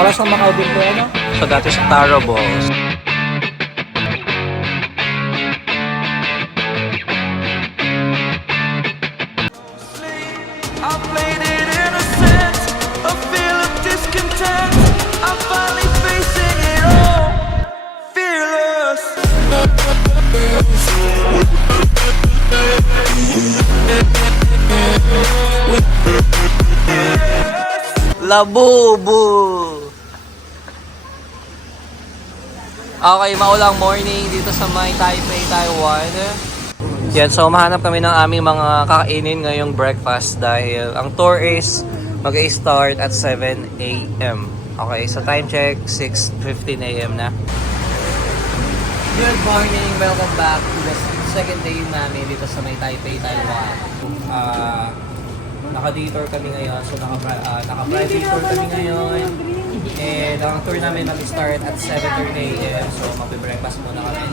Para sa Macau din po, ano? So that is taro balls. I played it innocent, a feel of discontent. I'm finally facing it all, fearless. Labubu! Okay, maulang morning dito sa may Taipei, Taiwan. Yan, so mahanap kami ng aming mga kakainin ngayong breakfast dahil ang tour is mag-start at 7 a.m. Okay, so time check, 6:15 a.m. na. Good morning! Welcome back to the second day namin dito sa may Taipei, Taiwan. Naka-day-tour kami ngayon, so naka-private tour kami ngayon. And ang tour namin mag-start at 7:30 a.m. So magbe-breakfast muna kami.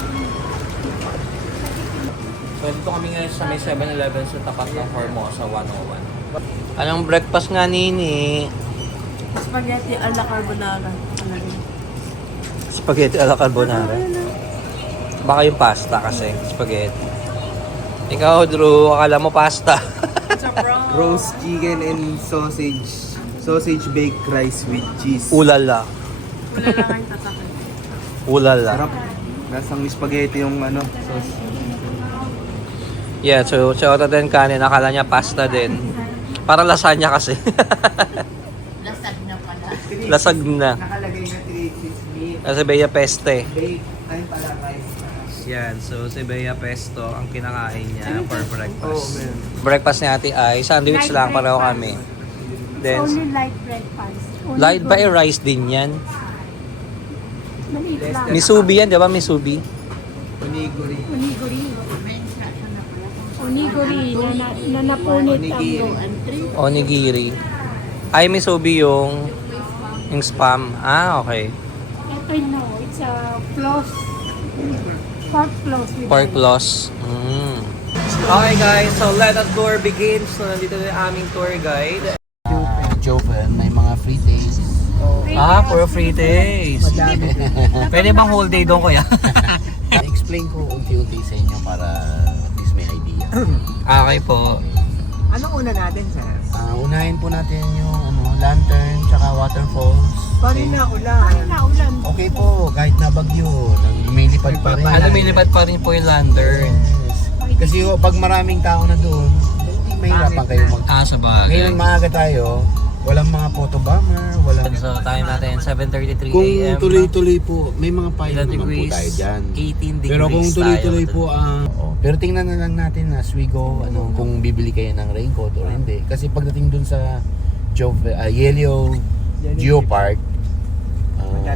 So dito kami ngayon sa may 7-Eleven sa tapat ng Formosa 101. Anong breakfast nga, Nini? Spaghetti alla carbonara. Spaghetti alla carbonara. Baka yung pasta kasi, spaghetti. Ikaw, Drew, akala mo pasta. Roast chicken and sausage. Sausage baked rice with cheese. Ulala. Wala lang kayong tatakay. Ulala. Sarap. Lasang spaghetti yung ano, sauce. Yeah, so ito din kanin. Akala niya pasta din. Para lasagna kasi. Lasag na pala. Lasag na. Nakalagay na 3 cheese meat. Kasi Bea Peste. Baked. Ay pala rice. Yan, so si Bea Pesto ang kinakain niya for breakfast. Oh, man. Breakfast ni ate ay sandwich lang, pareho kami. Then, Only light breakfast. Only light ba good. rice din yan? Maliit lang. Misubi yan, di ba? Misubi? Onigiri. Onigiri. Onigiri na napunit ang Onigiri. Ay, misubi yung spam. Ah, okay. ito no, it's a floss. Pork floss. with Pork rice. loss. Okay guys, so let the tour begin. So nandito na yung aming tour guide. Joven, may mga free days. Puro free days. Pwede bang whole day doon kuya? I-explain ko unti-unti sa inyo para at least may idea. Okay po. Anong una natin, sir? Unahin po natin yung lantern tsaka waterfalls. Paano na ulan? Naulan. Okay po, kahit na bagyo, lumilipad pa rin. Lumilipad pa rin po yung lantern. Yes. Kasi pag maraming tao na doon, hindi mahirapan kayo mag... Sa bagay. Ngayon maaga tayo, walang mga photo bomber, walang... So time natin 7:33 Kung a.m. tuloy-tuloy po, may mga pilot Ilan naman po degrees? tayo dyan. 18 degrees Pero kung tuloy-tuloy tayo. po ang... pero tingnan na lang natin as we go, kung bibili kayo ng raincoat or hindi. Kasi pagdating dun sa Yellow Geopark,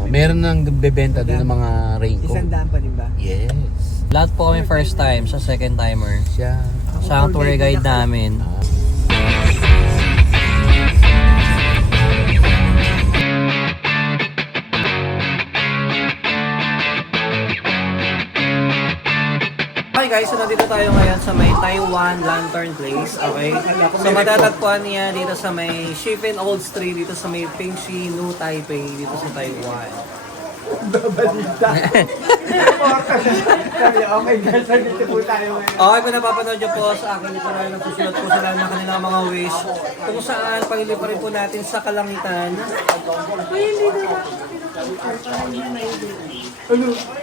meron nang bebenta dun ng mga raincoat. Isang pa din ba? Yes. Lahat po kami first time, sa second timer. Siya. Siya ang tour guide namin. Okay guys, so nandito tayo ngayon sa may Taiwan Lantern Place, okay? So matatagpuan niya dito sa may Shifen Old Street, dito sa may Pingxi, New Taipei, dito sa Taiwan. Okay guys, dito po tayo ngayon. Okay, kung napapanood nyo po sa akin, ito na nagsusulat po sila ng kanilang mga wish kung saan pagili pa rin po natin sa kalangitan.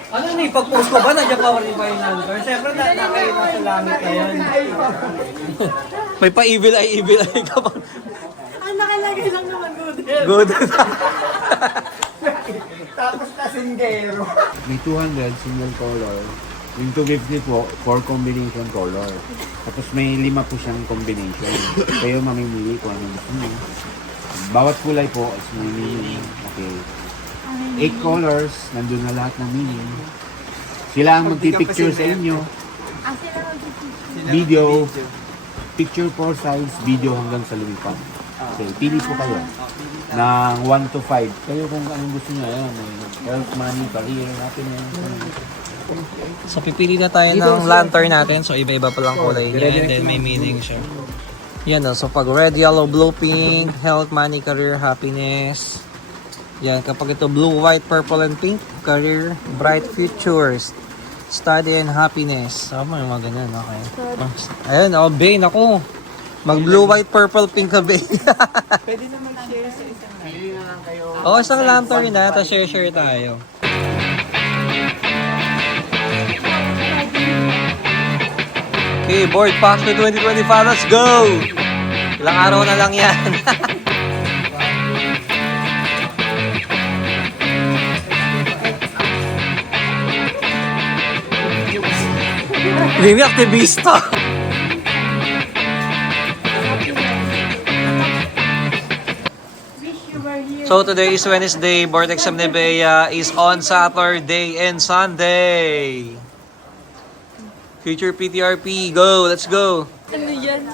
Ano ni pag-post ko ba, nandiyan pa rin pa yung lantern? Siyempre, nakain na sa langit na yan. May pa-evil eye ka pa. Ang nakalagay lang naman good. Good. Tapos kasinggero. May 200 single color. Yung 250 po, 4 combination color. Tapos may 5 po siyang combination. Kayo mamimili kung ano gusto niyo. Bawat kulay po is may meaning. Okay. 8 colors, nandun na lahat ng meaning. Sila ang magpipicture sa inyo. Video, picture 4 size, video hanggang sa lumipad. Okay, pili po kayo. Ng 1 to 5. Kayo kung anong gusto niyo. Ayan, may health, money, career, happiness. So pipili na tayo ng lantern natin. So iba-iba pa lang kulay niya and then may meaning siya. Yan o. So pag red, yellow, blue, pink, health, money, career, happiness. Yan, kapag ito blue, white, purple, and pink, career, bright futures, study and happiness. Tama yung mga ganyan, okay. Ayun, oh, Bane, ako. Mag blue, white, purple, pink ka, Bane. Pwede na mag-share sa isang Pili na lang kayo. Oo, isang lantern na, tapos share tayo. Okay, board Passion 2025, let's go! Ilang araw na lang yan. Hindi aktivista. Wish you were here. So today is Wednesday, board exam ni Bea is on Saturday and Sunday. Future PTRP, go, let's go. Ano yan?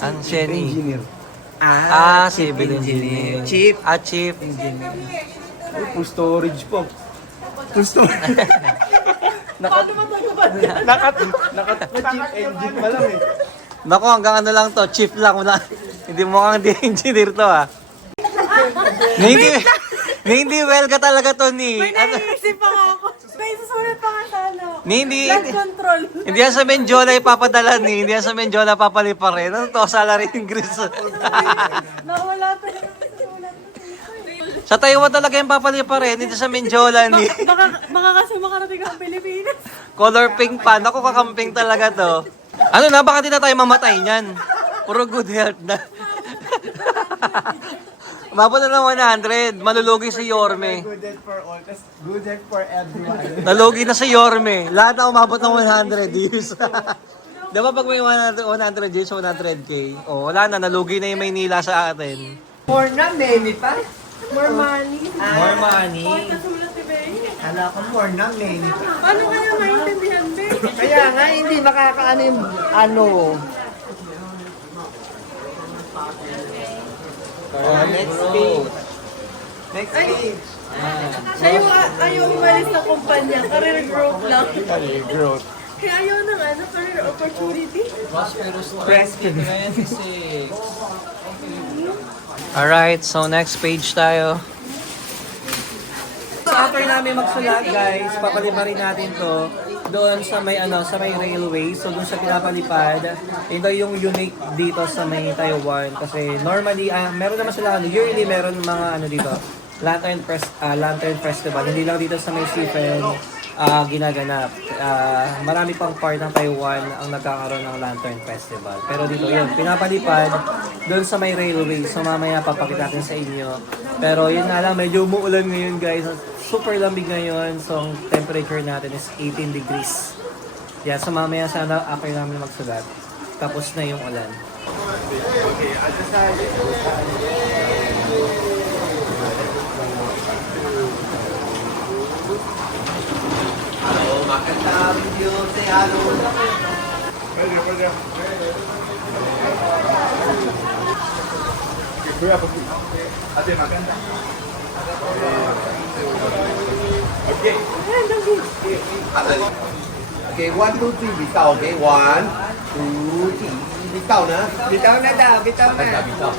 Ang Shenny. engineer. Civil engineer. Chief. Chief. Ay, full storage po. Full storage. Paano ba tayo ba? Naka-chief engine pa lang eh. Nako, hanggang ano lang to, chief lang. Wala, hindi mo kang di engineer to ah. Hindi well ka talaga to ni. May naiisip pa nga ako. May susunod pa nga sa ano. Hindi. Blood control. Hindi yan sa Menjola ipapadala ni. Hindi yan sa Menjola papaliparin. Ano to, salary increase. Nawala pa yun. Sa Taiwan talaga yung papaliparin. Hindi sa Menjola ni. Baka kasi makarating ang Pilipinas. Color pink pa. Naku, kakamping talaga to. Ano na, baka di na tayo mamatay niyan. Puro good health na. Umabot na ng 100. Malulugi si Yorme. Good health for all, tas good health for everyone. Nalugi na si Yorme. Lahat na umabot ng 100 years. Di ba pag may 100 years, 100K? Oh, wala na. Nalugi na yung Maynila sa atin. More na, many pa. More money. More money. Nasulat si Bea. Kala ko more na, many pa. Paano kaya maintindihan, Bea? Kaya nga, hindi makakaano yung ano. Next page. Next page. Ayaw umalis na kumpanya. Career growth lang. Career growth. Kaya ayaw ng ano, career opportunity. Alright, so next page tayo. So after namin magsulat guys, papaliparin natin to doon sa may sa may railway. So doon sa pinapalipad, ito yung unique dito sa may Taiwan kasi normally meron naman sila yearly meron mga dito. Lantern Festival. Hindi lang dito sa may Sifen ginaganap. Marami pang part ng Taiwan ang nagkakaroon ng Lantern Festival. Pero dito yun, pinapalipad doon sa may railway. So mamaya papakita natin sa inyo. Pero yun nga lang, medyo umuulan ngayon guys. Super lamig ngayon. So ang temperature natin is 18 degrees. Yan, so mamaya sana after namin magsulat. Tapos na yung ulan. Okay, 1, 2, 3, bitaw. Okay, 1, 2, 3. Bitaw na. Bitaw na daw, bitaw na. Bitaw.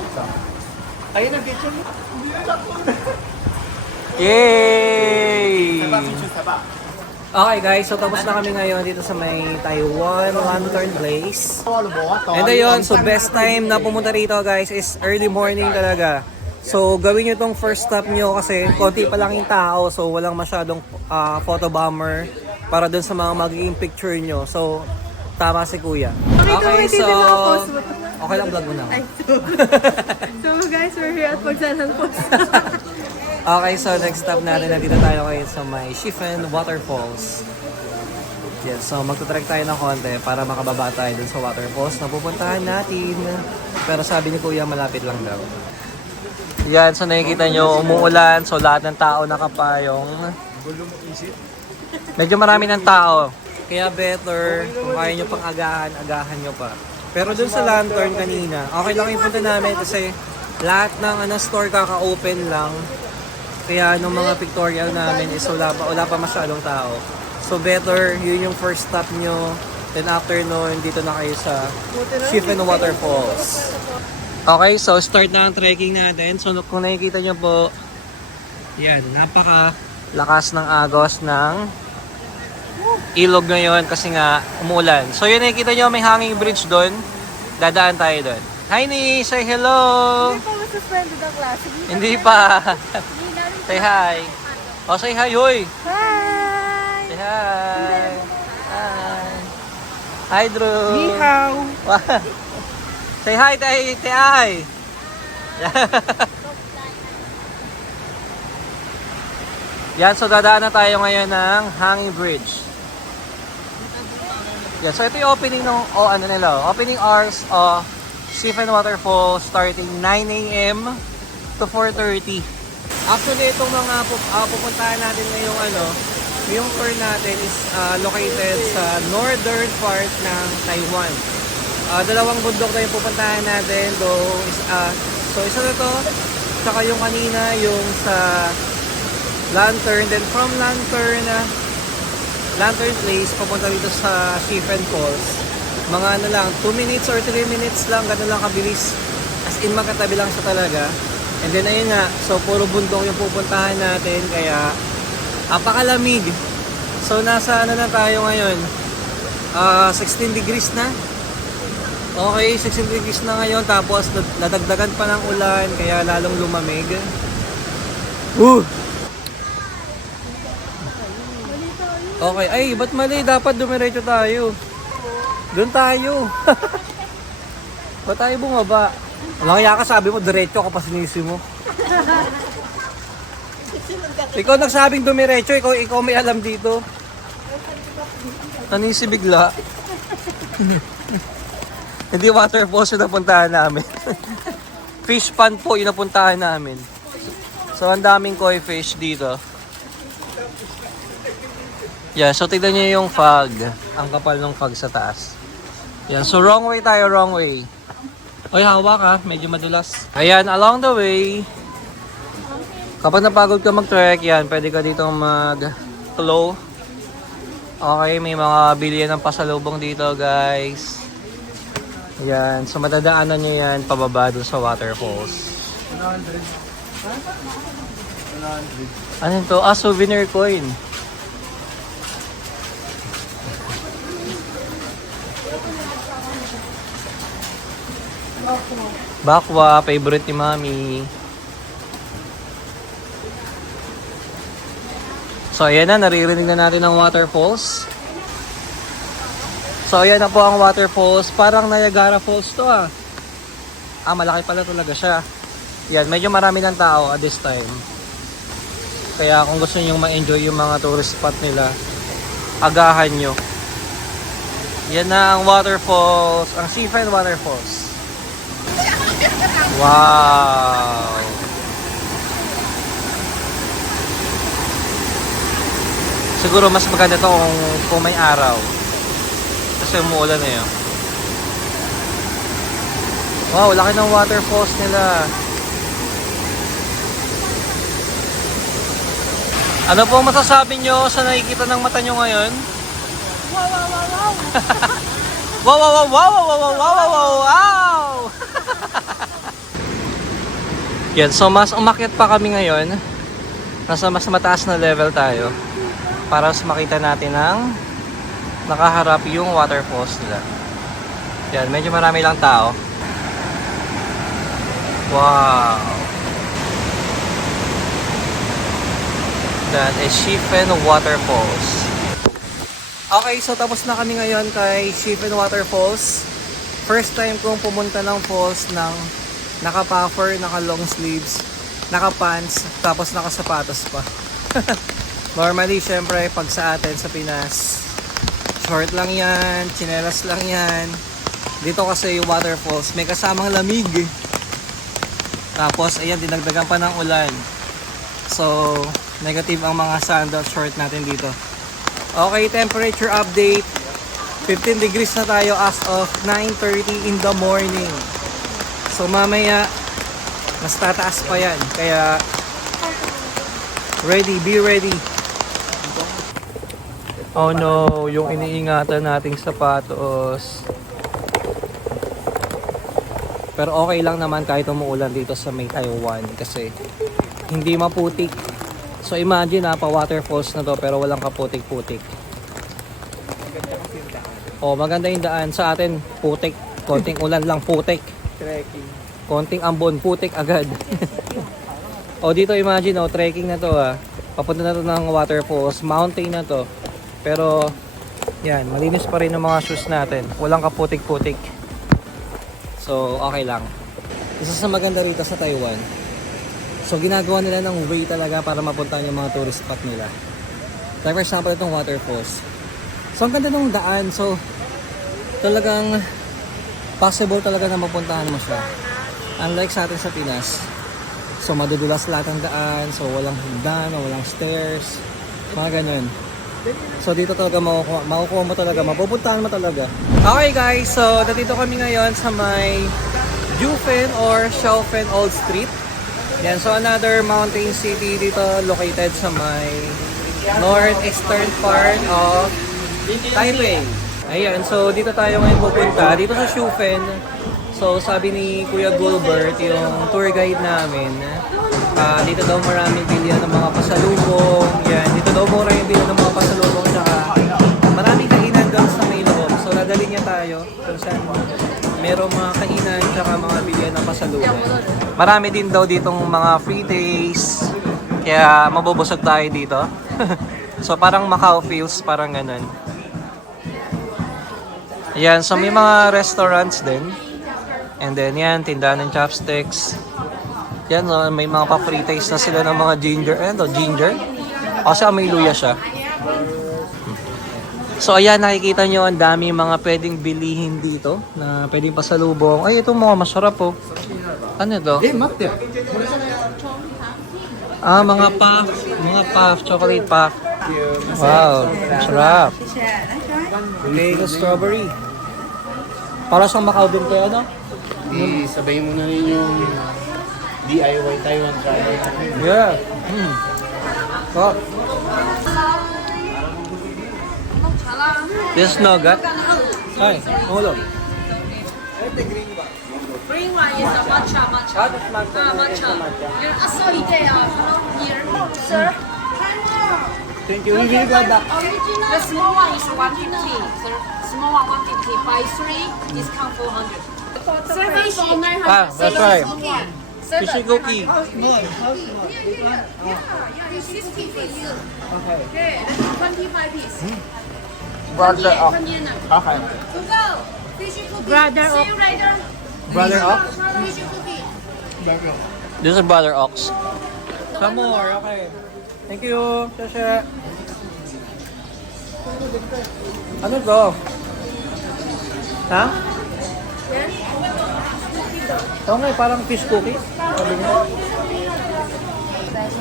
Ayun ang picture mo. Yay! Okay guys, so tapos na kami ngayon dito sa may Taiwan Lantern Place. And ayun, so best time na pumunta rito guys is early morning talaga. So gawin nyo tong first stop nyo kasi konti pa lang yung tao, so walang masyadong photo bomber para dun sa mga magiging picture nyo. So tama si Kuya. Okay, so okay lang, vlog mo na. So guys, we're here at Pagsanan Post. Okay, so next stop natin, nandito tayo ngayon sa may Shifen Waterfalls. Yes, so magtutrek tayo ng konti para makababa tayo dun sa waterfalls na pupuntahan natin. Pero sabi ni Kuya, malapit lang daw. Yan, so nakikita nyo, umuulan, so lahat ng tao nakapayong. Medyo marami ng tao. Kaya better, kung kaya nyo pang agahan nyo pa. Pero dun sa lantern kanina, okay lang yung punta namin kasi lahat ng store kaka-open lang. Kaya nung mga pictorial namin is wala pa masyadong tao. So better, yun yung first stop nyo. Then after nun, dito na kayo sa Shifen Waterfalls. Okay, so start na ang trekking natin. So kung nakikita nyo po, Yan, napaka lakas ng agos ng ilog ngayon kasi nga umulan. So yun, nakikita nyo may hanging bridge doon. Dadaan tayo doon. Hi ni, say hello! Hindi pa masuspended ang klase. Hindi pa. Say hi. Oh, say hi, hoy. Hi! Say hi. Hi. Hi, Drew. Ni hao. Say hi, Tay. Yan, so dadaan na tayo ngayon ng hanging bridge. Yan, so ito yung opening ng, opening hours of Sifen Waterfall starting 9 a.m. to 4:30. Actually, itong mga pupuntahan natin ngayong yung tour natin is located sa northern part ng Taiwan. Dalawang bundok na yung pupuntahan natin, so isa na to, tsaka yung kanina yung sa Lantern, then from Lantern Place papunta dito sa Sifen Falls, mga lang 2 minutes or 3 minutes lang, ganun lang kabilis, as in magkatabi lang sa talaga. And then ayun nga, so puro bundok yung pupuntahan natin, kaya apakalamig. So nasa na tayo ngayon, 16 degrees na. Okay, 16 degrees na ngayon, tapos nadagdagan pa ng ulan, kaya lalong lumamig. Okay, ay, ba't mali? Dapat dumiretso tayo. Doon tayo. Ba't tayo bumaba? Walang kaya ka, sabi mo, diretso ka pa sinisi mo. Ikaw nagsabing dumiretso, ikaw may alam dito. Tanisi bigla. Hindi waterfalls yung napuntahan namin. Fish pond po yung napuntahan namin. So, ang daming koi fish dito. Yan, so tignan nyo yung fog. Ang kapal ng fog sa taas. Yan, so wrong way tayo, wrong way. Oy, hawak ha, medyo madulas. Ayan, along the way, kapag napagod ka mag-trek, yan, pwede ka dito mag-flow. Okay, may mga bilihan ng pasalubong dito, guys. Yan, so matadaanan nyo yan, pababa dun sa waterfalls. 100. Ano to? Souvenir coin. Bakwa, favorite ni Mami. So ayan na, naririnig na natin ang waterfalls. So ayan na po ang waterfalls. Parang Niagara Falls to malaki pala talaga siya. Yan, medyo marami ng tao at this time. Kaya kung gusto niyo ma-enjoy yung mga tourist spot nila, agahan nyo. Yan na ang waterfalls, ang Sifen Waterfalls. Wow! Siguro mas maganda to kung may araw. Kasi umuulan na yun. Wow, laki ng waterfalls nila. Ano po masasabi nyo sa nakikita ng mata nyo ngayon? Wow, wow, wow, wow. Wow, wow, wow, wow, wow, wow, wow, wow, wow! Yan, so mas umakyat pa kami ngayon. Nasa mas mataas na level tayo para mas makita natin ang nakaharap yung waterfalls nila. Yan, medyo marami lang tao. Wow! That is Sifen Waterfalls. Okay, so tapos na kami ngayon kay Sifen Waterfalls. First time kong pumunta ng falls ng naka-puffer, naka-long sleeves, naka-pants, tapos naka-sapatos pa. Normally, syempre, pag sa atin sa Pinas, short lang yan, tsinelas lang yan. Dito kasi yung waterfalls, may kasamang lamig. Tapos, ayan, dinagdagan pa ng ulan. So, negative ang mga sandal short natin dito. Okay, temperature update. 15 degrees na tayo as of 9:30 in the morning. So mamaya, mas tataas pa yan. Kaya, be ready. Oh no, yung iniingatan nating sapatos. Pero okay lang naman kahit umuulan dito sa may Taiwan kasi hindi maputik So imagine pa-waterfalls na to pero walang kaputik-putik. Oh, maganda yung daan. Sa atin, putik. Konting ulan lang, putik. Trekking. Konting ambon, putik agad. O dito imagine, trekking na to Papunta na to ng waterfalls, mountain na to. Pero, yan, malinis pa rin ang mga shoes natin. Walang kaputik-putik. So, okay lang. Isa sa maganda rito sa Taiwan. So, ginagawa nila ng way talaga para mapuntahan yung mga tourist spot nila. Like for example, itong waterfalls. So, ang ganda ng daan. So, talagang possible talaga na mapuntahan mo siya. Unlike sa atin sa Pinas. So, madudulas lahat ng daan. So, walang hagdan, walang stairs. Mga ganun. So, dito talaga makukuha mo talaga. Mapupuntahan mo talaga. Okay guys, so dito kami ngayon sa may Jufen or Xiaofen Old Street. Yan, so another mountain city dito located sa may northeastern part of Taipei. Ayan, so dito tayo ngayon pupunta. Dito sa Jufen. So, sabi ni Kuya Gilbert, yung tour guide namin, dito daw maraming bilihan ng mga pasalubong. Yan, dito daw mura yung bilihan ng mga pasalubong. Tsaka maraming kainan doon sa may loob. So, dadali niya tayo kung saan merong mga kainan tsaka mga bilihan ng pasalubong. Marami din daw ditong mga free days. Kaya mabubusog tayo dito. So, parang Macau feels, parang ganun. Yan, so may mga restaurants din. And then yan, tindahan ng chopsticks. Yan, may mga pa-free taste na sila ng mga ginger. Ayan to, ginger. Kasi may luya siya. So ayan, nakikita nyo ang dami mga pwedeng bilihin dito na pwedeng pasalubong. Ay, ito mga masarap po. Ano ito? Mga puff, chocolate puff. Wow, masarap. Mango strawberry. Para sa Macau din kayo, no? Sabayin mo na rin yung DIY Taiwan Trial. Yeah. Oh. This is nougat. Hi, hold on. Green one is the matcha. Matcha. Sir? Thank you. We will go back. The small one is 150, sir. Small one 150. Buy 3, discount 400. Sir, fish. That's right. Okay. Fishy cookie. Okay, 25 piece. Brother up. Okay. Go. Fishy cookie. Brother See you later. Brother Ox? Fishy cookie. This is Brother Ox. Some more, okay. Thank you, Shasha. Ano to? Ha? Oo nga, parang fish cookie. Sabi niya.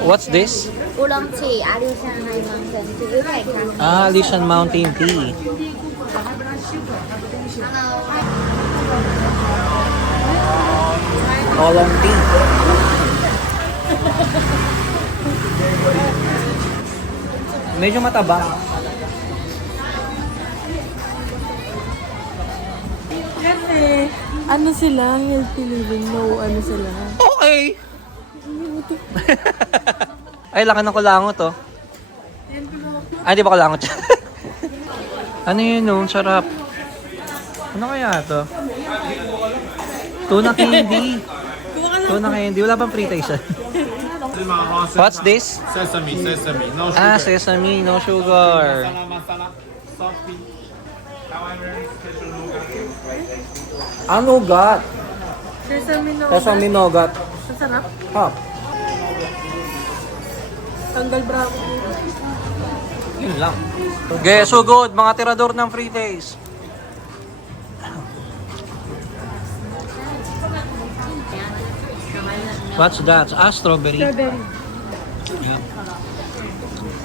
What's this? 乌龙茶、阿里山海芒跟这个可以看。 Alishan Mountain Tea. Oolong tea. Medyo mataba. Kasi, ano sila, healthy living, no, ano sila. Okay. Ay, laki ng kulangot to. Ay, di ba kulangot siya? Ano yun, no? Sarap. Ano kaya to? Tuna candy. Tuna candy. Wala pang free taste yan. What's this? Sesame, no Sesame, no sugar. Ano gat? Sesame nougat. Masarap. Ha. Tanggal bravo. Yun lang. Okay, so good. Mga tirador ng free taste. What's that? Strawberry. Strawberry. Yeah.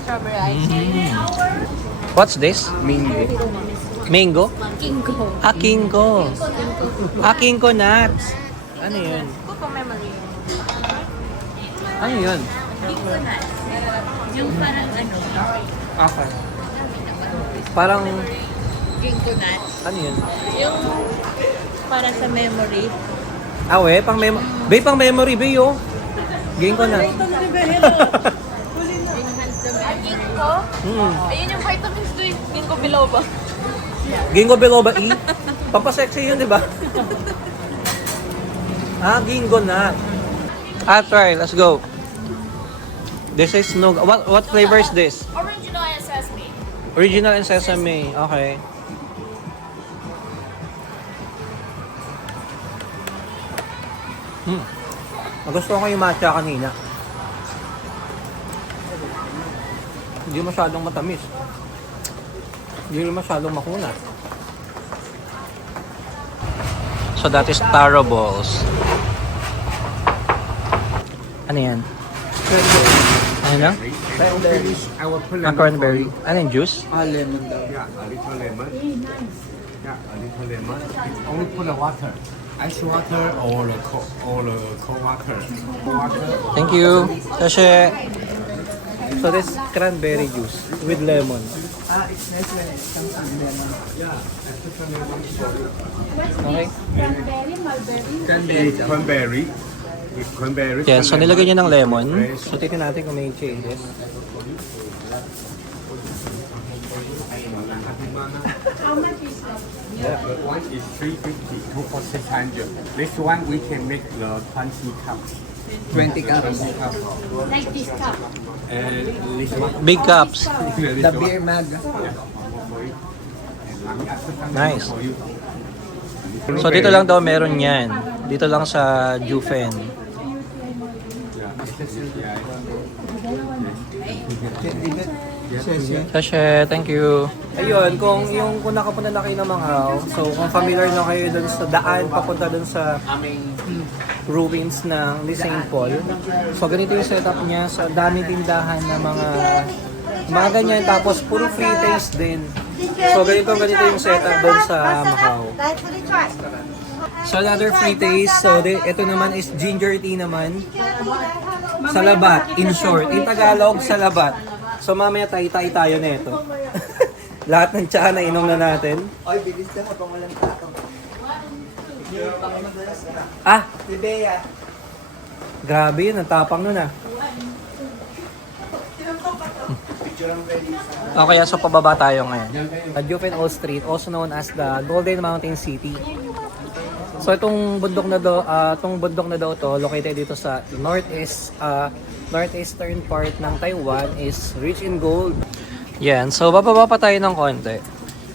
Strawberry ice. What's this? Mango. Mango? Kinko. Kinko. Kinko nuts. Ano yun? Coco memory. Ano yun? Yung parang ano, Okay. Parang, ginkgo nuts. ano yun? Yung para sa memory. Pang memory, be, oh. Ginkgo nuts. ginkgo. Ayun yung vitamins do yung ginkgo biloba. Ginkgo biloba E? Pampasexy yun, di ba? Ginkgo na. Try. Let's go. This is no. What flavor is this? Original and sesame. Original and sesame. Okay. Nagustuhan ko yung matcha kanina. Hindi masyadong matamis. Hindi rin masyadong makuna. So that is taro balls. Ano yan? Ano na? Cranberry. Ano yung juice? Lemon daw. Yeah, a little lemon. Yeah, a little lemon. Only put the water. Ice water or the cold water. Cold water. Thank you. Sashe. So this cranberry juice with lemon. It's nice when it comes with lemon. Okay? Cranberry, mulberry. Cranberry. Cranberry. Yeah, so nilagay niya ng lemon. So titignan natin kung may changes. How much is that? One is 350, two for 600. This one we can make the 20 cups. 20 cups. Like this cup. And this one. Big cups. The beer mag. Nice. So dito lang daw meron yan. Dito lang sa Jufen. Sashe, thank you. Ayun, kung nakapunta na kayo ng Macau, so kung familiar na kayo dun sa daan, papunta dun sa ruins ng ni St. Paul. So ganito yung setup niya, sa dami tindahan na mga ganyan, tapos puro free taste din. So ganito yung setup dun sa Macau. So another free taste, so ito naman is ginger tea naman. Salabat, in short. In Tagalog, salabat. So mamaya tayo na ito. Lahat ng tsahan na inom na natin. Oy, bilis na habang walang tato. Si Bea. Grabe yun, ang tapang nun ah. Okay, so pababa tayo ngayon. At Jufen Old Street, also known as the Golden Mountain City. So itong bundok na daw to, located dito sa northeastern part ng Taiwan, is rich in gold. Yan, so bababa pa tayo ng konti.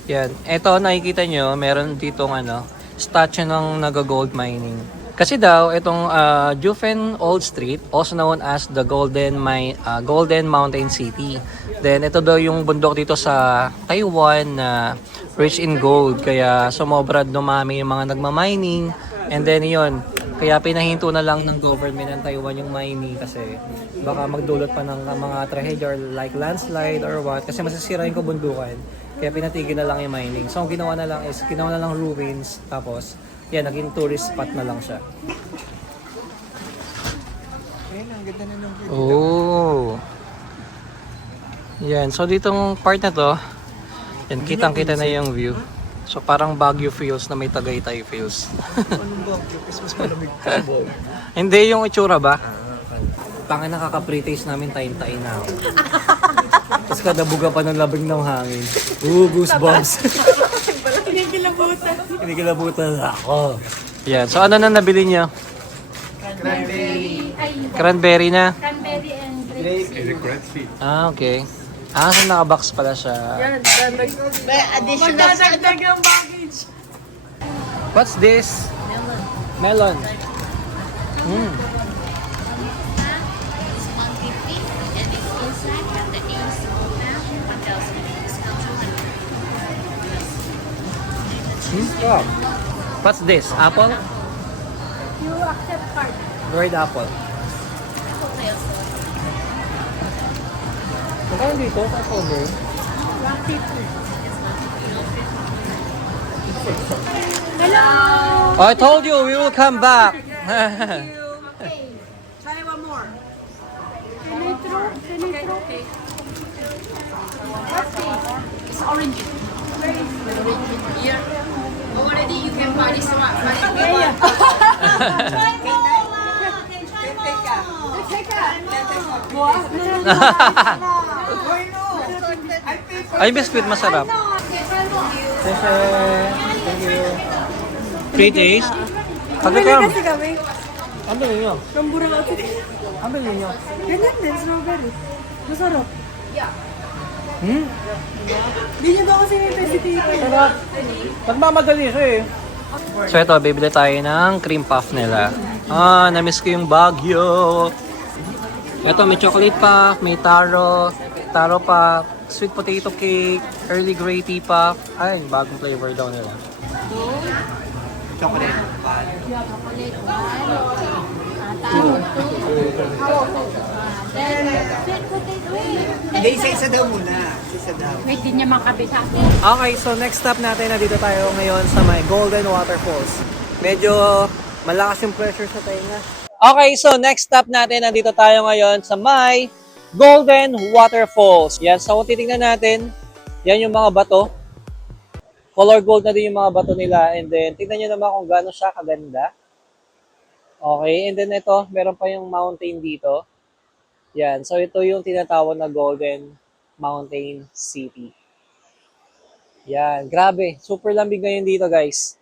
Yan, ito nakikita nyo, meron ditong statue ng naga-gold mining. Kasi daw itong Jufen Old Street, also known as the Golden Mountain City. Then ito daw yung bundok dito sa Taiwan na rich in gold, kaya sumobra dumami yung mga nagma-mining. And then yun, kaya pinahinto na lang ng government ng Taiwan yung mining kasi baka magdulot pa ng mga tragedy or like landslide or what, kasi masisira yung kabundukan. Kaya pinatigil na lang yung mining. So ang ginawa na lang ruins, tapos yan, naging tourist spot na lang siya. Oh. Yan, so ditong part na to, yan, kitang-kita na yung view. So parang Baguio feels na may Tagaytay feels. Anong Baguio? Kasi mas malamig ka Baguio. Hindi, yung itsura ba? Pangin nakaka-pre-taste namin, tayin-tayin na ako. Tapos kadabuga pa ng labing ng hangin. Goosebumps. Kinikilabutan ako. Yan, so ano na nabili niyo? Cranberry na? Cranberry and grape. And the great seed. Okay. So naka-box pala siya. Magdadagdag yung baggage. What's this? Melon. Mm. It's 150 and it's inside have the ace map. What else? It's not 200. Oh. What's this? Apple? You accept card. Red apple. Magkano dito? Apple ba? 150. Hello! I told you we will come back. Okay. Try one more. Can I throw? Okay. What's this? It's orange. Where is it? Here. Already you can buy this one. Take a. What? Ay, biscuit masarap. Thank you. 3 days. Pagkakam. Kasi kami, Ano bilhin nyo? rambura kasi. Ano bilhin nyo? Ganyan din, strawberry. Masarap. Hmm? Hindi niyo daw kasi may pesitito. Sarap. Nagmamadali siya eh. So ito, bibili tayo ng cream puff nila. Na-miss ko yung Baguio. Ito, may chocolate puff, may taro puff, sweet potato cake, early grey tea puff. Ay, bagong flavor daw nila. Chocolate. Chocolate 1. Taro 2. Then, sweet potato. Hindi, isa-isa daw muna. Isa daw. Wait, di niya makabita. Okay, so next stop natin, nandito tayo ngayon sa may Golden Waterfalls. Medyo malakas yung pressure sa tenga. Okay, so next stop natin, nandito tayo ngayon sa may Golden Waterfalls. Yan, so kung titignan natin, yan yung mga bato. Color gold na din yung mga bato nila. And then, tignan nyo naman kung gaano siya kaganda. Okay, and then ito, meron pa yung mountain dito. Yan, so ito yung tinatawag na Golden Mountain City. Yan, grabe. Super lambig ngayon dito, guys.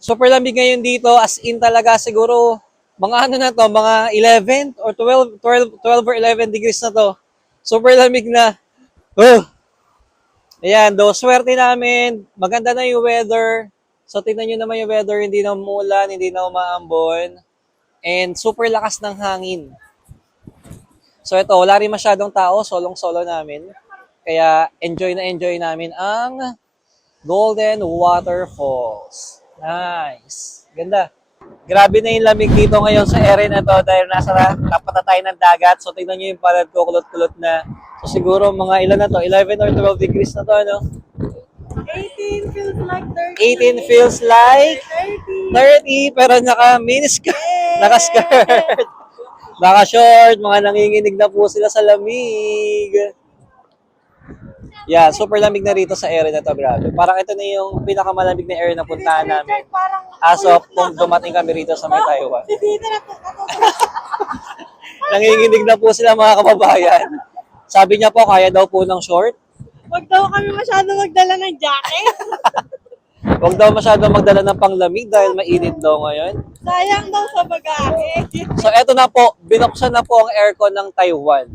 Super lambig ngayon dito, as in talaga siguro, mga ano na to, mga 11 or 12 or 11 degrees na to. Super lamig na. Ayan, do swerte namin. Maganda na yung weather. So, tingnan nyo naman yung weather. Hindi na umulan, hindi na umaambon. And super lakas ng hangin. So, ito, wala rin masyadong tao. Solong-solo namin. Kaya, enjoy na enjoy namin ang Golden Waterfalls. Nice. Ganda. Grabe na yung lamig dito ngayon sa area na to dahil nasa tapat na tayo ng dagat. So, tingnan nyo yung palad ko, kulot-kulot na. So, siguro mga ilan na to? 11 or 12 degrees na to, ano? 18 feels like 30. 18 feels like 30, pero naka-miniskirt, naka-skirt, naka-short, mga nanginginig na po sila sa lamig. Yeah, super lamig na rito sa area na to, grabe. Parang ito na yung pinakamalamig na area na puntahan namin. As of kung dumating kami rito sa may Taiwan. Nanginginig na po sila mga kababayan. Sabi niya po, kaya daw po ng short. Huwag daw kami masyado magdala ng jacket. Huwag daw masyado magdala ng panglamig dahil mainit daw ngayon. Sayang daw sa bagahe. So eto na po, binuksan na po ang aircon ng Taiwan.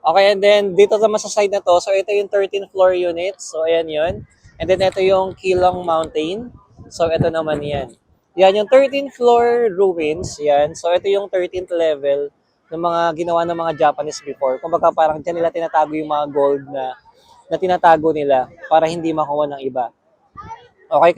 Okay, and then dito naman sa side na to, so ito yung 13th floor unit. So ayan yun. And then ito yung Keelung Mountain. So ito naman yan. Yan yung 13th floor ruins. Yan. So ito yung 13th level ng mga ginawa ng mga Japanese before. Kumbaga parang dyan nila tinatago yung mga gold na tinatago nila para hindi makuha ng iba. Okay,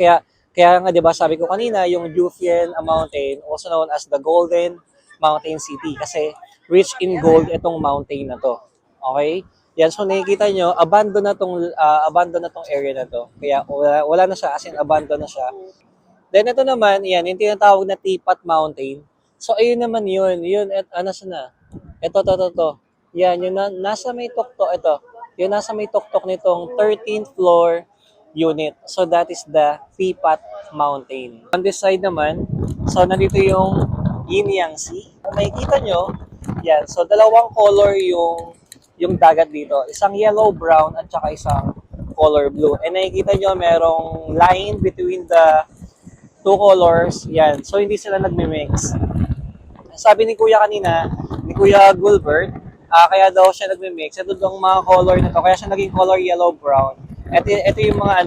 kaya nga 'di ba sabi ko kanina, yung Jufian Mountain, also known as the Golden Mountain City kasi rich in gold itong mountain na to. Okay? Yan, so nakikita nyo, abandon na tong area na to. Kaya wala na siya, as in abandon na siya. Then ito naman, yan, yung tinatawag na Teapot Mountain. So ayun naman yun, ano siya na? Ito. Yan, yung nasa may tuktok, ito. Yung nasa may tuktok nitong 13th floor unit. So that is the Teapot Mountain. On this side naman, so nandito yung Yin Yang Sea. Kung makikita nyo, yan, so dalawang color yung dagat dito. Isang yellow-brown at saka isang color blue. And nakikita nyo, merong line between the two colors. Yan, so hindi sila nagme-mix. Sabi ni Kuya kanina, ni Kuya Gulbert, kaya daw siya nagme-mix. Ito daw mga color na to, kaya siya naging color yellow-brown. Ito yung mga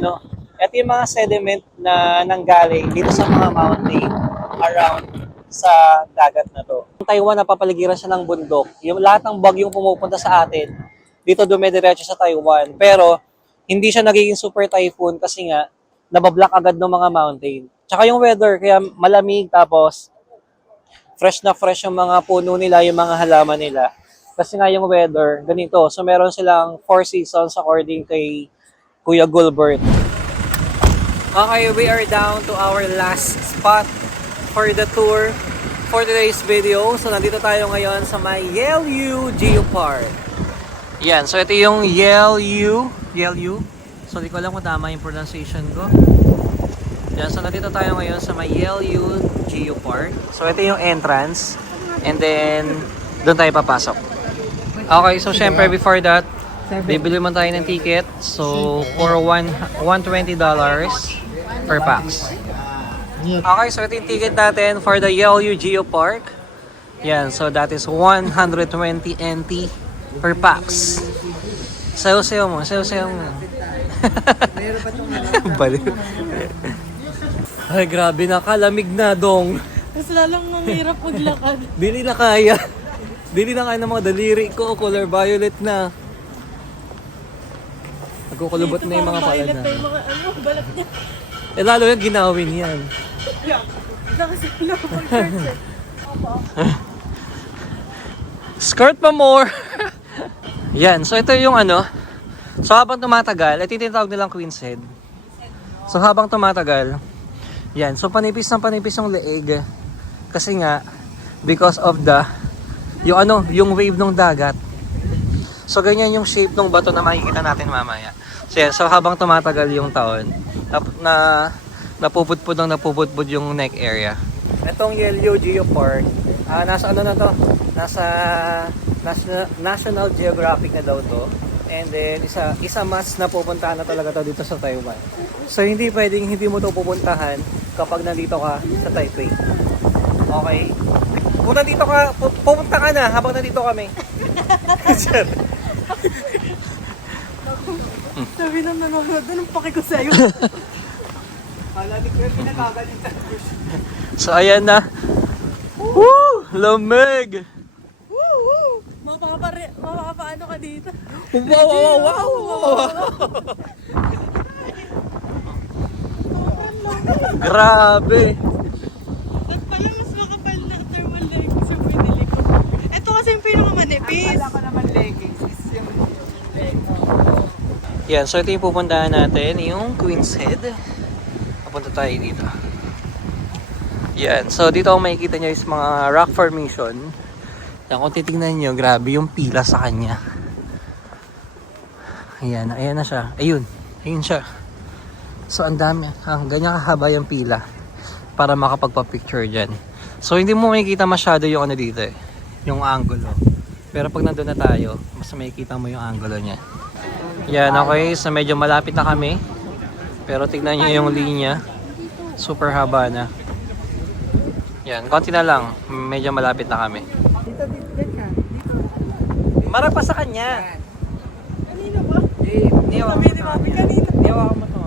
ito yung mga sediment na nanggaling dito sa mga mountain around sa dagat na to. Taiwan, napapaligiran siya ng bundok. Yung lahat ng bagyong pumupunta sa atin, dito dumediretso sa Taiwan. Pero, hindi siya nagiging super typhoon kasi nga, nabablock agad ng mga mountain. Tsaka yung weather, kaya malamig, tapos, fresh na fresh yung mga puno nila, yung mga halaman nila. Kasi nga yung weather, ganito. So, meron silang 4 seasons according kay Kuya Gulbert. Okay, we are down to our last spot for the tour for today's video. So, nandito tayo ngayon sa may Yeoyu Geopark. Yan, so ito yung Yeoyu. So, di ko alam kung tama yung pronunciation ko. Yan, so nandito tayo ngayon sa may Yeoyu Geopark. So, ito yung entrance. And then, doon tayo papasok. Okay, so syempre before that, Bibili man tayo ng ticket. So, for $120 per pax. Okay, so ito yung ticket natin for the Yeoyu Geopark. Yan, so that is 120 NT per pax. Sayo-sayo mo, sayo-sayo mo. Baliw. Ay, grabe, nakalamig na dong. Mas lalong mahirap maglakad. Dili na kaya. Dili na kaya ng mga daliri ko. Color violet na. Nagkukulubot na yung mga palad na. Yung mga balat niya. Eh lalo yung ginawin yan. Nakasipula ko pang shirt. Skirt pa more. Yan, so ito yung ano. So habang tumatagal, ito yung tinatawag nilang Queen's Head. So habang tumatagal, yan, so panipis yung leeg. Kasi nga, because of yung wave ng dagat. So ganyan yung shape ng bato na makikita natin mamaya. So yan, so habang tumatagal yung taon, napupudpud yung neck area. Itong Yeoyu Geopark, nasa ano na to? Nasa National Geographic na daw to. And then isa mas na pupuntahan na talaga to dito sa Taiwan. So hindi pwedeng hindi mo to pupuntahan kapag nandito ka sa Taipei. Okay? Kung nandito ka, pupunta ka na habang nandito kami. Sabi ng nanonood, anong paki ko sa'yo? So ayan na. Woo! Lamig! Mapapaano ka dito? Wow! Grabe! At pala mas makapal na thermal leggings yung pinili ko. Ito kasi yung pinakamanipis. Wala ko naman leggings. Yan, so ito yung pupuntahan natin, yung Queen's Head. Papunta tayo dito. Yan, so dito ang makikita nyo is mga rock formation. Yan, kung titignan nyo, grabe yung pila sa kanya. Ayan, ayan na siya. Ayun siya. So ang dami, ganyan kahaba yung pila para makapagpa-picture dyan. So hindi mo makikita masyado yung ano dito yung angulo. Pero pag nandun na tayo, mas makikita mo yung angulo niya. Yan, okay. So medyo malapit na kami. Pero tignan nyo yung linya. Super haba na. Yan, konti na lang. Medyo malapit na kami. Marag pa sa kanya. Kanina ba? Hindi, Sabi ni Mami kanina. Hindi, hawakan mo to.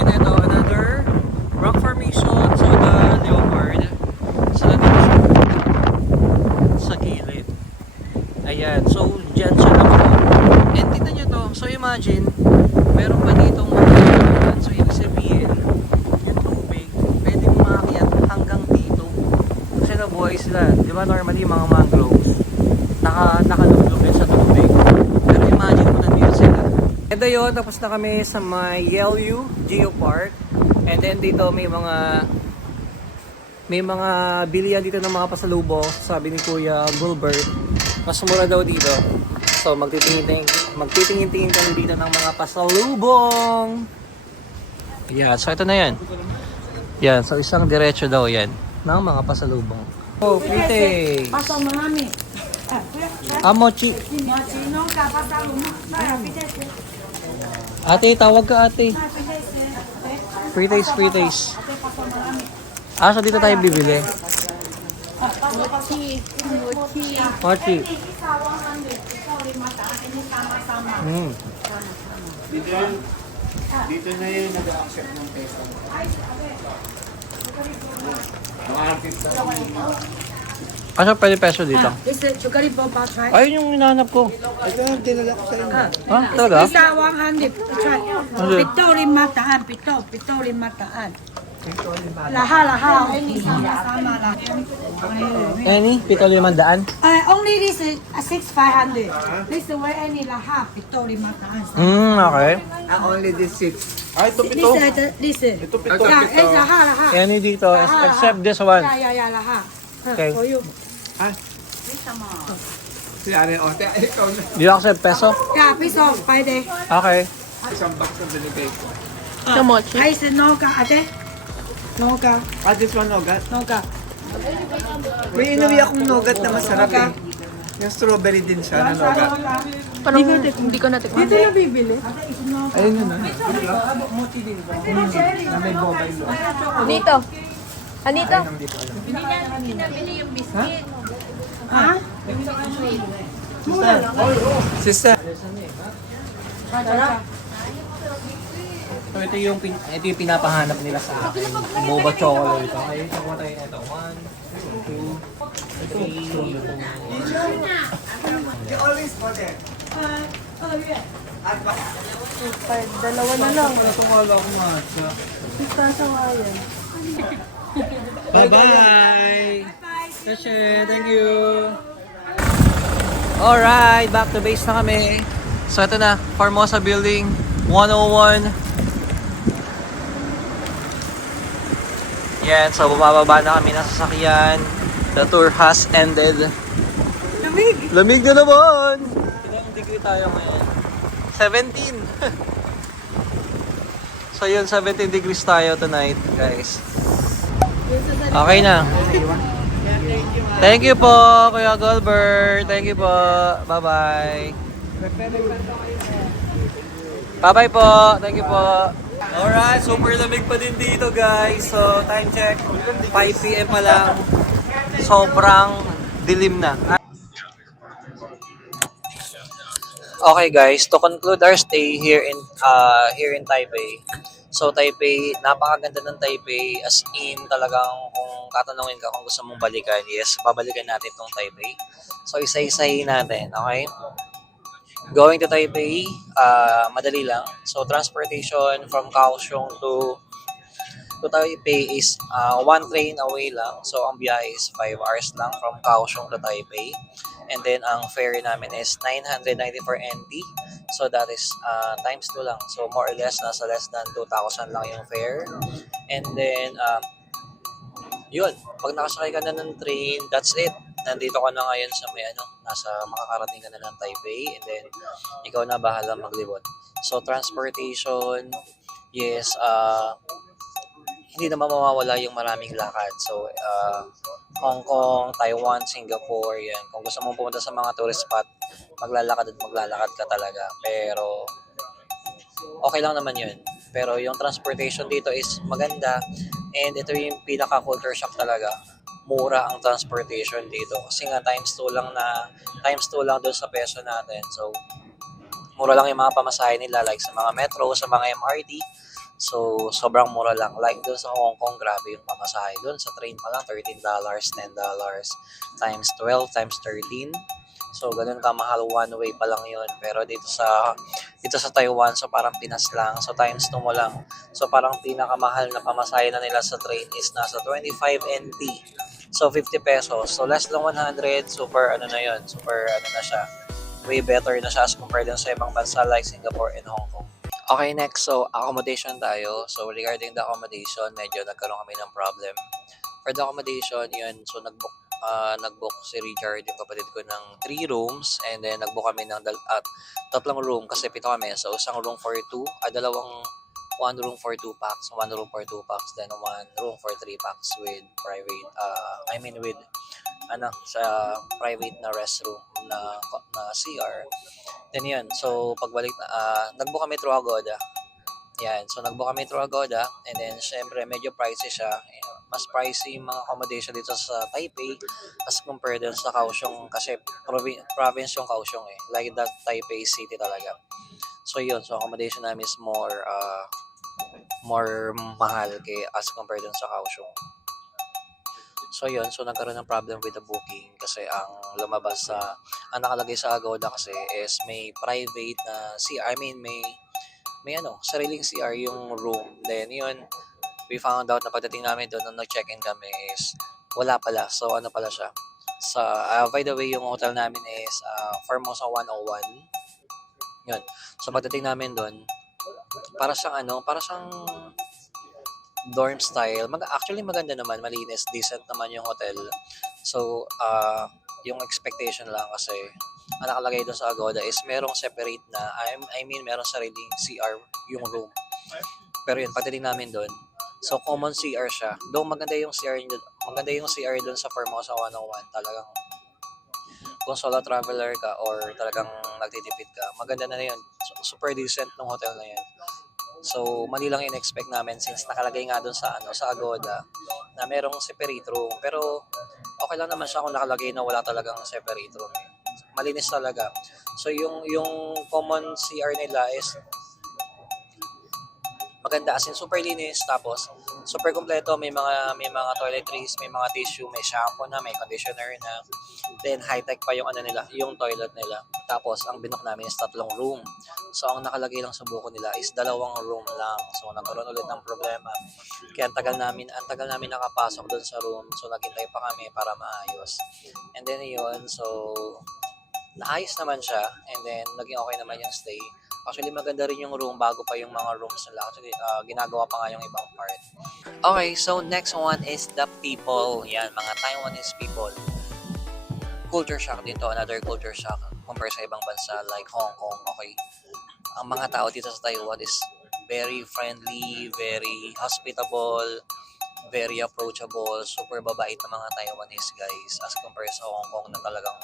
And ito, another rock formation. So the leopard. So nandito siya sa gilid. Ayan. So dyan siya naman. And tignan nyo to. So imagine, meron pa ditong mga. So ibig sabihin, yung tubig, pwede umakyat hanggang dito. Kasi nabuhay sila. Di ba normally mga mangroves, nakalulog sa tubig. Pero imagine mo nandito sila. And ayun, tapos na kami sa may Yeoyu Geopark. And then dito may mga bilihan dito ng mga pasalubong. Sabi ni Kuya Gilbert, mas mura daw dito. So magtitingin-tingin kami dito ng mga pasalubong. Yeah, so ito na yan. Yan, so isang diretso daw yan ng mga pasalubong. Oh, pite. Pasok marami. Mochi. Ate, tawag ka ate. Free taste. So dito tayo bibili. Mochi. Dito na yun nag-accept ng peso. Asa pwede peso dito? This is sugar bomba try. Ayun yung hinahanap ko. Ito yung dinala ko sa inyo. Ha? Talaga? Isa 100 try. Pito limataan, pito limataan. Laha, ini sama lah. Any? 7,500? Only this is 6,500. This is where any laha, pito limataan. Okay. Only this 6. Ito pito. This is. Ito pito. Yeah, laha. Any dito, except this one. Yeah, laha. Okay. For you. Si Are, ikaw na. Do you accept peso? Yeah, piece of 5 day. Okay. Isang box na binigay ko. Kamochi. I said Noga, ate. Noga. Ah, this one nogat? Noga. May inuwi akong nogat na masarap eh. Yung strawberry din siya na nogat. Parang hindi ko natikman. Dito na bibili. Ayun yun ah. Dito. Dito. Sister. So ito yung pinapahanap nila sa akin. Boba chocolate. Okay, nakuha tayo nito. 1, 2, 3, 4. Dalawa na lang. Tumala ako matcha. Sasawayan. Bye-bye! Sasha, thank you! Alright, back to base na kami. So ito na, Formosa Building 101. Yan, so bumababa na kami ng sasakyan. The tour has ended. Lamig! Lamig na naman! Ilang degree tayo ngayon? 17! So yun, 17 degrees tayo tonight, guys. Okay na. Thank you po, Kuya Goldberg. Thank you po. Bye-bye. Bye-bye po. Thank you po. Alright, super lamig pa din dito, guys. So, time check. 5 PM pa lang. Sobrang dilim na. Okay, guys. To conclude our stay here in Taipei. So, Taipei, napakaganda ng Taipei. As in, talagang kung tatanungin ka kung gusto mong balikan, yes, babalikan natin itong Taipei. So, isa-isahin natin, okay? Going to Taipei, madali lang. So, transportation from Kaohsiung to Taipei is 1 train away lang. So, ang biyahe is 5 hours lang from Kaohsiung to Taipei. And then, ang fare namin is 994 NT. So, that is times 2 lang. So, more or less, nasa less than 2,000 lang yung fare. And then, yun. Pag nakasakay ka na ng train, that's it. Nandito ka na ngayon sa may makakarating ka na ng Taipei. And then, ikaw na bahala maglibot. So, transportation, yes, hindi naman mawawala yung maraming lakad. So, Hong Kong, Taiwan, Singapore, yan. Kung gusto mong pumunta sa mga tourist spot, maglalakad ka talaga. Pero, okay lang naman yun. Pero yung transportation dito is maganda. And ito yung pinaka-culture shock talaga. Mura ang transportation dito. Kasi nga times 2 lang doon sa peso natin. So, mura lang yung mga pamasahe nila like sa mga metro, sa mga MRT. So, sobrang mura lang. Like doon sa Hong Kong, grabe yung pamasahe. Doon sa train pa lang, $13, $10, times 12, times 13. So, ganun kamahal, one way pa lang yun. Pero dito sa Taiwan, so parang Pinas lang. So, times 2 mo lang. So, parang pinakamahal na pamasahe na nila sa train is nasa 25 NT. So, 50 pesos. So, less than 100, super na yun. Super na siya. Way better na siya as compared sa ibang bansa like Singapore and Hong Kong. Okay, next. So, accommodation tayo. So, regarding the accommodation, medyo nagkaroon kami ng problem. For the accommodation, yun. So, nag-book si Richard, yung kapatid ko, ng 3 rooms. And then, nag-book kami ng 3 room kasi 7 kami. So, isang room for 2. 1 room for 2 packs. 1 room for 2 packs. Then, 1 room for 3 packs with private, with sa private na restroom na CR. Then yun, so pagbalik nag-book kami through Agoda. Yan, so nag-book kami through Agoda and then syempre medyo pricey siya. Mas pricey yung mga accommodation dito sa Taipei as compared dun sa Kaohsiung kasi province yung Kaohsiung eh. Like that Taipei city talaga. So yun, so accommodation namin is more mahal as compared dun sa Kaohsiung. So yun, so nagkaroon ng problem with the booking kasi ang nakalagay sa Agoda kasi is may private na CR, may sariling CR yung room. Then yun, we found out na pagdating namin doon nung nag-check-in kami is wala pala. So ano pala siya? By the way, yung hotel namin is Formosa 101. Yun. So pagdating namin doon, para siyang dorm style. Actually maganda naman, malinis, decent naman yung hotel. So, yung expectation lang kasi ang nakalagay doon sa Agoda is merong separate na, merong sariling CR yung room. Pero yun, pagdating namin doon, so common CR siya. Though maganda yung CR maganda yung CR doon sa Formosa 101. Talagang kung solo traveler ka or talagang nagtitipid ka, maganda na yun. Super decent ng hotel na yun. So, mali lang in-expect namin since nakalagay nga doon sa sa Agoda na merong separate room. Pero okay lang naman siya kung nakalagay na wala talagang separate room. Malinis talaga. So, yung common CR nila is maganda, as in super linis, tapos super kompleto, may mga toiletries, may mga tissue, may shampoo na, may conditioner na. Then high tech pa yung nila, yung toilet nila. Tapos ang binook namin is 3 room. So ang nakalagay lang sa buko nila is 2 room lang. So nagkaroon ulit ng problema. Kaya ang tagal namin nakapasok doon sa room. So naghintay pa kami para maayos. And then yun, so naayos naman siya, and then naging okay naman yung stay. Actually, maganda rin yung room bago pa yung mga rooms nila. Actually, ginagawa pa nga yung ibang part. Okay, so next one is the people. Yan, mga Taiwanese people. Culture shock dito, another culture shock compare sa ibang bansa like Hong Kong, okay? Ang mga tao dito sa Taiwan is very friendly, very hospitable, very approachable, super babait na mga Taiwanese guys as compared sa Hong Kong na talagang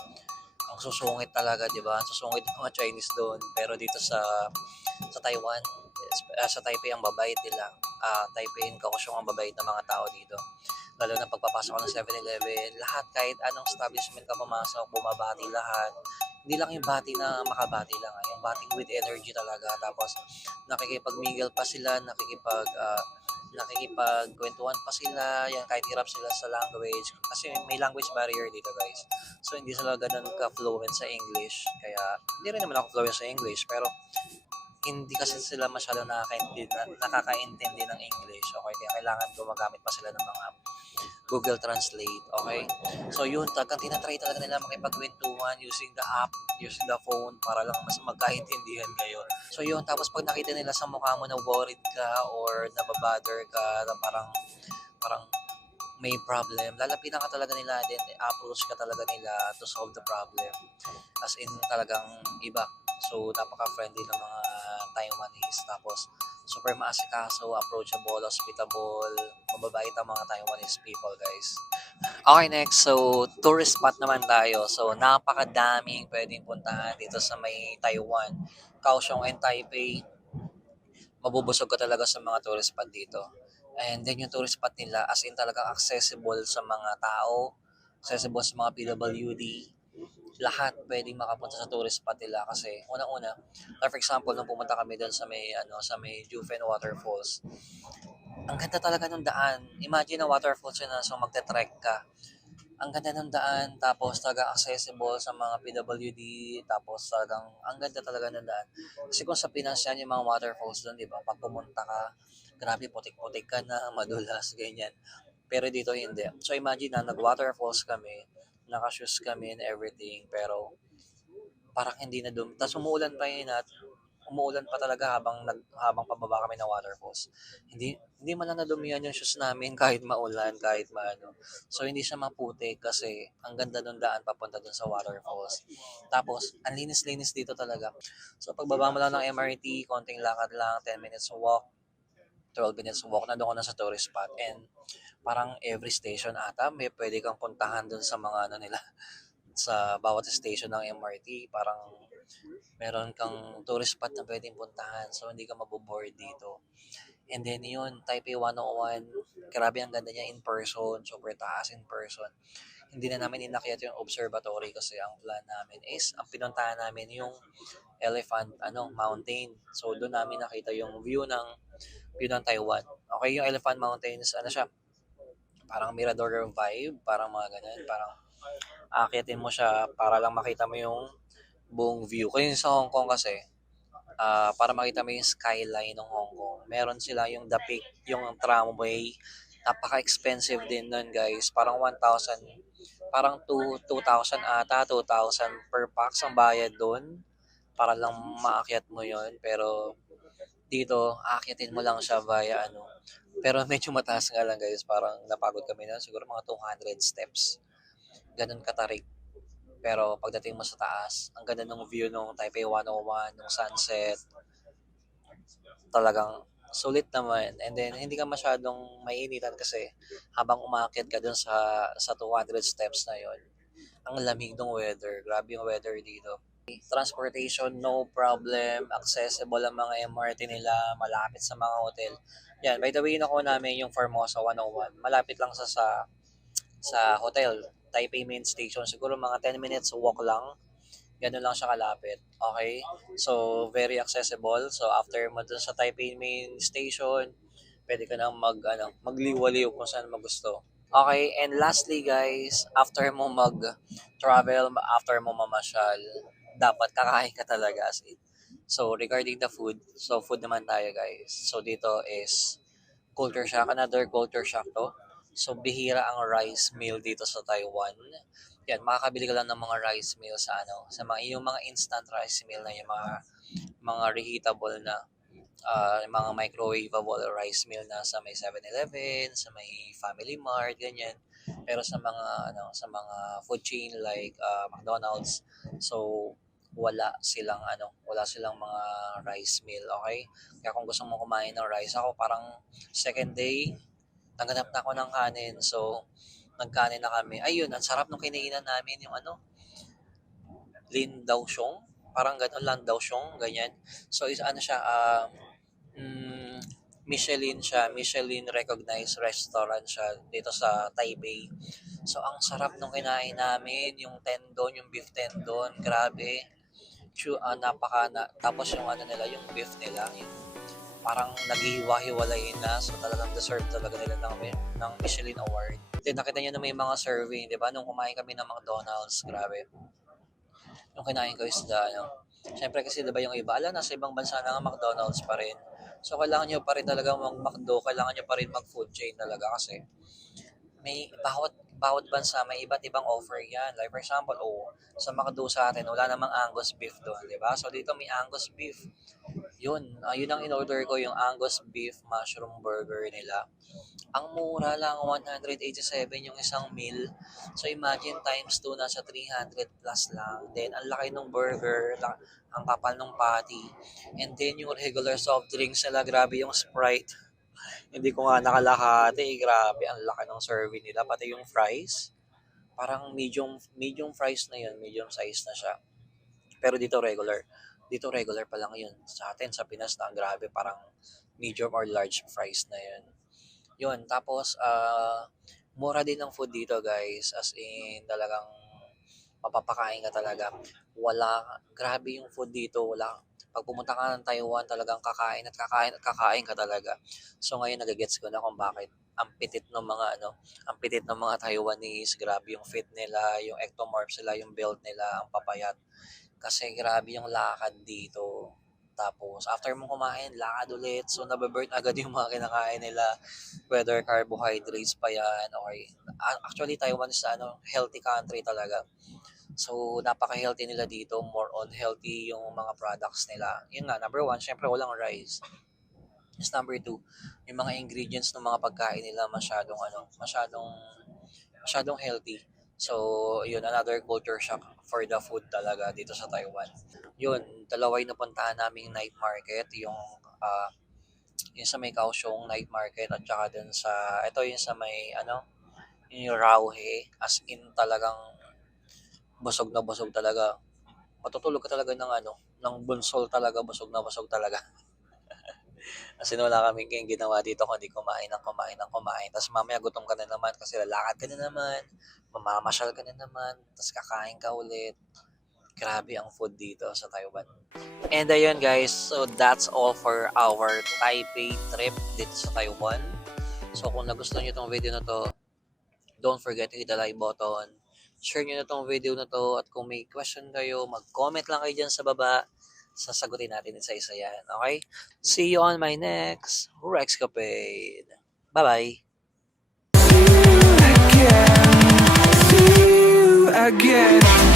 ang susungit talaga, di ba? Susungit ng mga Chinese doon. Pero dito sa Taiwan, sa Taipei ang babait nila. Taipei and Kaohsiung ang babait ng mga tao dito. Lalo na pagpapasok ng 7-Eleven, lahat kahit anong establishment ka pumasok, bumabati lahat. Hindi lang yung bati na makabati lang, yung bating with energy talaga. Tapos nakikipag-mingle pa sila, nakikipagkwentuhan pa sila, yan kahit hirap sila sa language kasi may language barrier dito guys. So hindi sila ganun ka-fluent sa English, kaya hindi rin naman ako fluent sa English, pero hindi kasi sila masyado nakakaintindi ng English, okay? Kaya kailangan gumagamit pa sila ng mga Google Translate, okay? So yun, talagang tinatry talaga nila makipagkwentuhan using the app, using the phone para lang mas magkaintindihan kayo. So yun, tapos pag nakita nila sa mukha mo na worried ka or nababother ka, na parang may problem, lalapitan ka talaga nila, then approach ka talaga nila to solve the problem. As in talagang iba. So napaka-friendly ng mga Taiwanese. Tapos super maasikaso, approachable, hospitable, mababait ang mga Taiwanese people guys. Okay, next. So tourist spot naman tayo. So napakadaming pwedeng puntahan dito sa may Taiwan. Kaohsiung and Taipei. Mabubusog ka talaga sa mga tourist spot dito. And then yung tourist spot nila, as in talagang accessible sa mga tao, accessible sa mga PWD, lahat pwedeng makapunta sa tourist spot nila kasi unang-una, for example, nung pumunta kami doon sa may Jufen Waterfalls, ang ganda talaga ng daan. Imagine na waterfalls yun na, so magte-trek ka. Ang ganda ng daan, tapos talagang accessible sa mga PWD, tapos talagang ang ganda talaga ng daan. Kasi kung sa Pinas yan, yung mga waterfalls doon, di ba? Pag pumunta ka, grabe, putik-putik ka na, madulas, ganyan. Pero dito hindi. So imagine na nag-waterfalls kami, naka-shoes kami and everything, pero parang hindi na dum. Tapos umuulan pa talaga habang pababa kami ng waterfalls. Hindi man lang nadumihan yung shoes namin kahit maulan, kahit maano. So hindi siya maputik kasi ang ganda ng daan papunta dun sa waterfalls. Tapos ang linis-linis dito talaga. So pagbaba mo lang ng MRT, konting lakad lang, 10 minutes walk, 12 minutes walk, na doon ka na sa tourist spot. And parang every station ata may pwede kang puntahan dun sa mga nila sa bawat station ng MRT, parang meron kang tourist spot na pwedeng puntahan, so hindi ka maboboard dito. And then yun, Taipei 101, grabe ang ganda niya in person, super taas in person. Hindi na namin inakyat yung observatory kasi ang plan namin is, ang pinuntahan namin yung Elephant Mountain. So doon namin nakita yung view ng Taiwan. Okay, yung Elephant Mountains, siya, parang mirador vibe, parang mga ganun, parang aakitin mo siya para lang makita mo yung buong view. Kaya sa Hong Kong kasi, para makita mo yung skyline ng Hong Kong, meron sila yung The Peak, yung tramway, napaka-expensive din nun guys, parang 1,000, parang 2,000 ata, 2,000 per pax ang bayad doon, para lang maakyat mo yon. Pero dito, aakyatin mo lang siya via pero medyo mataas nga lang guys, parang napagod kami na, siguro mga 200 steps. Ganun katarik. Pero pagdating mo sa taas, ang ganda ng view ng Taipei 101, ng sunset. Talagang sulit naman. And then, hindi ka masyadong maiinitan kasi habang umakyat ka dun sa 200 steps na yon, ang lamig ng weather. Grabe yung weather dito. Transportation, no problem. Accessible ang mga MRT nila, malapit sa mga hotel. Yan, by the way, nakuha namin yung Formosa 101. Malapit lang sa hotel, Taipei Main Station. Siguro mga 10 minutes walk lang. Ganun lang siya kalapit. Okay? So, very accessible. So, after mo dun sa Taipei Main Station, pwede ka nang magliwaliw kung saan mo gusto. Okay, and lastly guys, after mo mag-travel, after mo mamasyal, dapat kakain ka talaga as in. So, regarding the food, so food naman tayo guys. So, dito is culture shock, another culture shock to. So, bihira ang rice meal dito sa Taiwan. Yan, makakabili ka lang ng mga rice meal sa yung mga instant rice meal na yung mga reheatable na mga microwavable rice meal na sa may 7-Eleven, sa may Family Mart, ganyan. Pero sa mga food chain like McDonald's, so wala silang mga rice meal, okay? Kaya kung gusto mo kumain ng rice, ako parang second day naghanap na ako ng kanin. So nagkanin na kami. Ayun, ang sarap nung kinainan namin yung Lin Dao Xiong. Parang gano'n, Lan Dao Xiong, ganyan. So, Michelin recognized restaurant siya dito sa Taipei. So, ang sarap nung kinain namin, yung tendon, yung beef tendon, grabe. Tapos yung nila, yung beef nila, parang naghihiwa-hiwalay na. So, talagang deserve talaga nila ng Michelin Award. Then, nakita nyo na may mga serving, di ba? Nung kumain kami ng McDonald's, grabe. Yung kinain ko is syempre kasi di ba yung iba, nasa ibang bansa na nga McDonald's pa rin. So, kailangan nyo pa rin talaga mag-McDo, kailangan nyo pa rin mag-food chain talaga kasi may bawat bansa may iba't ibang offer yan. Like for example, sa McDo sa atin, wala namang Angus beef doon, di ba? So, dito may Angus beef. Yun ang in-order ko, yung Angus beef mushroom burger nila. Ang mura lang, 187 yung isang meal. So imagine times 2, nasa 300 plus lang. Then ang laki ng burger, ang kapal ng patty. And then yung regular soft drinks nila, grabe yung Sprite. Hindi ko nga nakalahati, grabe ang laki ng serving nila. Pati yung fries, parang medium fries na yun, medium size na siya. Pero dito regular pa lang yun. Sa atin, sa Pinas na, grabe, parang medium or large fries na yun. Yun, tapos, mura din ang food dito, guys. As in, talagang mapapakain ka talaga. Grabe yung food dito. Pag pumunta ka ng Taiwan, talagang kakain ka talaga. So, ngayon, nagagets ko na kung bakit ang pitit ng mga Taiwanese. Grabe yung fit nila, yung ectomorphs nila, yung build nila, ang papayat. Kasi grabe yung lakad dito. Tapos, after mong kumain, lakad ulit. So, nababurn agad yung mga kinakain nila. Whether carbohydrates pa yan. Okay. Actually, Taiwan is healthy country talaga. So, napaka-healthy nila dito. More on healthy yung mga products nila. Yun nga, number 1, syempre walang rice. Is number 2, yung mga ingredients ng mga pagkain nila masyadong healthy. So, yun, another culture shock for the food talaga dito sa Taiwan. Yun, dalawa yung napuntahan naming night market, yung sa may Kaohsiung night market at saka dun yung sa may, yung Rauhe, as in talagang busog na busog talaga. Matutulog ka talaga ng bunsol talaga, busog na busog talaga. Kasi wala kaming ginawa dito kundi kumain. Tapos mamaya gutom ka na naman kasi lalakad ka na naman, mamamasyal ka na naman, tapos kakain ka ulit. Grabe ang food dito sa Taiwan. And ayun guys, so that's all for our Taipei trip dito sa Taiwan. So kung nagustuhan nyo itong video na to, don't forget to hit the like button. Share nyo na itong video na to at kung may question kayo, mag-comment lang kayo dyan sa baba. Sasagutin natin isa-isa yan. Okay? See you on my next Rexcapade. Bye-bye! See you again.